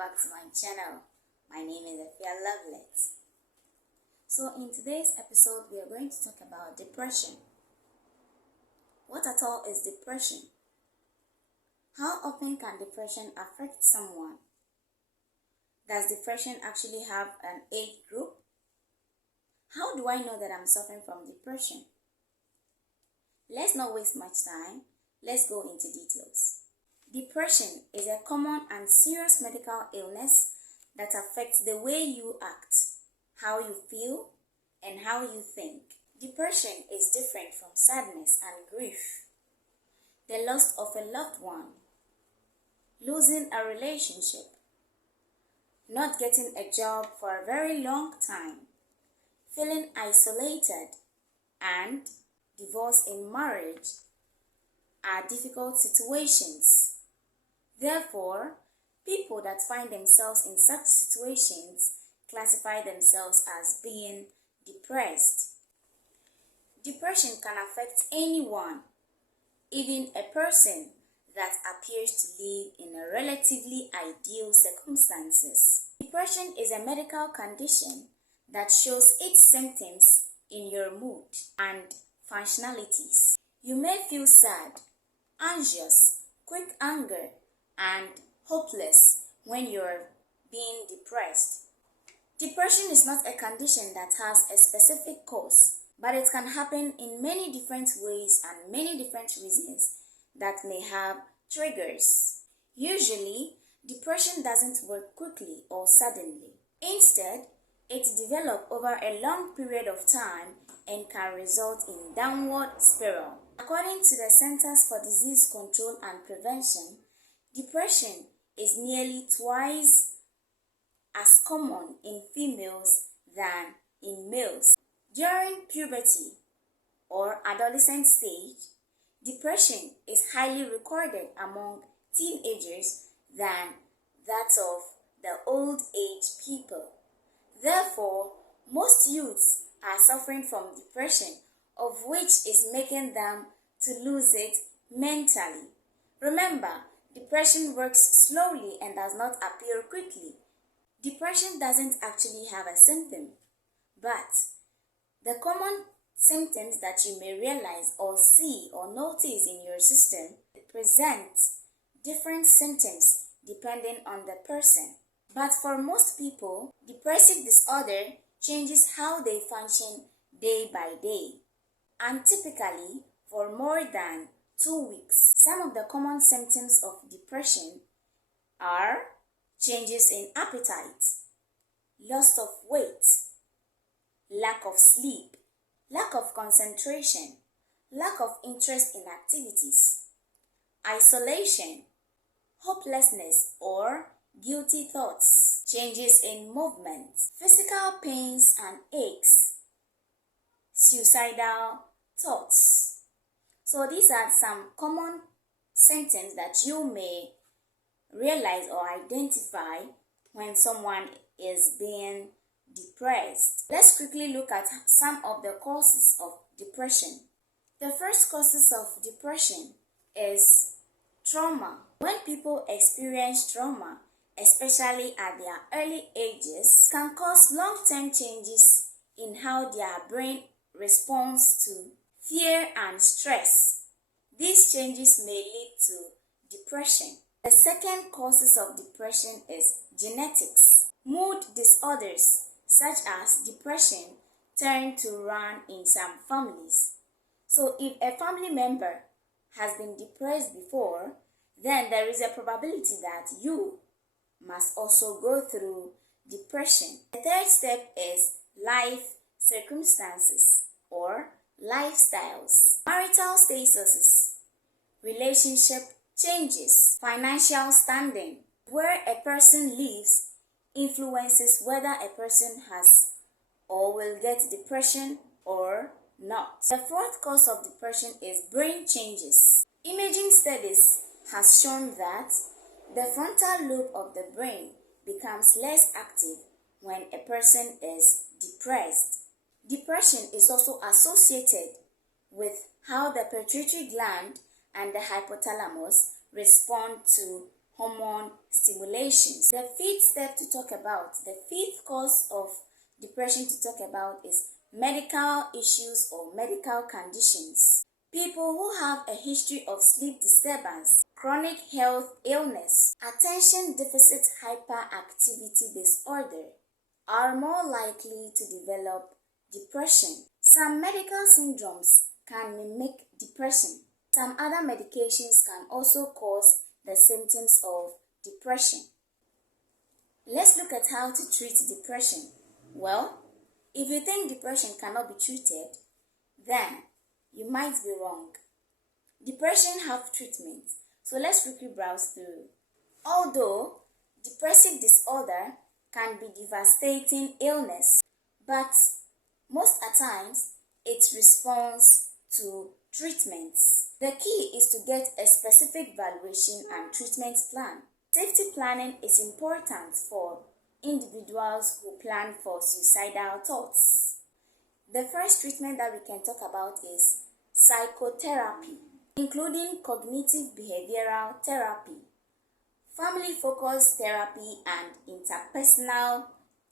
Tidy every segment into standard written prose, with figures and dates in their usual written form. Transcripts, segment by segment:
back to my channel. My name is Afia Lovelet. So in today's episode, we are going to talk about depression. What at all is depression? How often can depression affect someone? Does depression actually have an age group? How do I know that I'm suffering from depression? Let's not waste much time. Let's go into details. Depression is a common and serious medical illness that affects the way you act, how you feel, and how you think. Depression is different from sadness and grief, the loss of a loved one, losing a relationship, not getting a job for a very long time, feeling isolated, and divorce in marriage are difficult situations. Therefore, people that find themselves in such situations classify themselves as being depressed. Depression can affect anyone, even a person that appears to live in a relatively ideal circumstances. Depression is a medical condition that shows its symptoms in your mood and functionalities. You may feel sad, anxious, quick anger, and hopeless when you're being depressed. Depression is not a condition that has a specific cause, but it can happen in many different ways and many different reasons that may have triggers. Usually, depression doesn't work quickly or suddenly. Instead, it develops over a long period of time and can result in downward spiral. According to the Centers for Disease Control and Prevention, depression is nearly twice as common in females than in males. During puberty or adolescent stage, depression is highly recorded among teenagers than that of the old age people. Therefore, most youths are suffering from depression, of which is making them to lose it mentally. Remember, depression works slowly and does not appear quickly. Depression doesn't actually have a symptom, but the common symptoms that you may realize or see or notice in your system present different symptoms depending on the person. But for most people, depressive disorder changes how they function day by day. And typically, for more than 2 weeks, some of the common symptoms of depression are changes in appetite, loss of weight, lack of sleep, lack of concentration, lack of interest in activities, isolation, hopelessness or guilty thoughts, changes in movement, physical pains and aches, suicidal thoughts. So these are some common symptoms that you may realize or identify when someone is being depressed. Let's quickly look at some of the causes of depression. The first causes of depression is trauma. When people experience trauma, especially at their early ages, can cause long-term changes in how their brain responds to fear and stress. These changes may lead to depression. The second causes of depression is genetics. Mood disorders such as depression tend to run in some families. So if a family member has been depressed before, then there is a probability that you must also go through depression. The third step is life circumstances or lifestyles, marital statuses, relationship changes, financial standing. Where a person lives influences whether a person has or will get depression or not. The fourth cause of depression is brain changes. Imaging studies has shown that the frontal lobe of the brain becomes less active when a person is depressed. Depression is also associated with how the pituitary gland and the hypothalamus respond to hormone stimulations. The fifth cause of depression to talk about is medical issues or medical conditions. People who have a history of sleep disturbance, chronic health illness, attention deficit hyperactivity disorder are more likely to develop depression. Some medical syndromes can mimic depression. Some other medications can also cause the symptoms of depression. Let's look at how to treat depression. Well, if you think depression cannot be treated, then you might be wrong. Depression have treatment, so let's quickly browse through. Although depressive disorder can be devastating illness, but most at times it responds to treatments. The key is to get a specific valuation and treatment plan. Safety planning is important for individuals who plan for suicidal thoughts. The first treatment that we can talk about is psychotherapy, including cognitive behavioral therapy, family-focused therapy, and interpersonal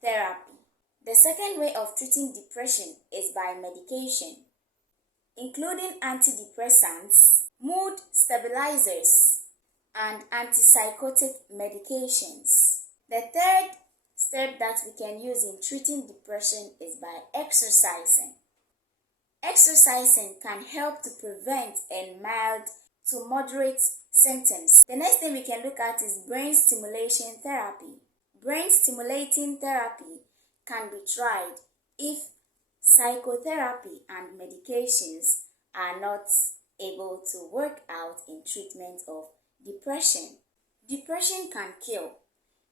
therapy. The second way of treating depression is by medication, including antidepressants, mood stabilizers, and antipsychotic medications. The third step that we can use in treating depression is by exercising. Exercising can help to prevent and mild to moderate symptoms. The next thing we can look at is brain stimulation therapy. Brain stimulating therapy can be tried if psychotherapy and medications are not able to work out in treatment of depression. Depression can kill.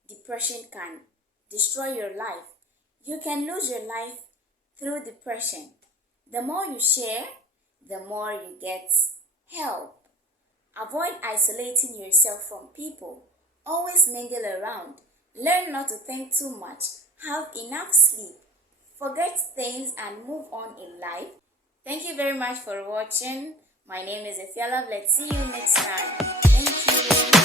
Depression can destroy your life. You can lose your life through depression. The more you share, the more you get help. Avoid isolating yourself from people. Always mingle around. Learn not to think too much. Have enough sleep. Forget things and move on in life. Thank you very much for watching. My name is Efia Love. Let's see you next time. Thank you.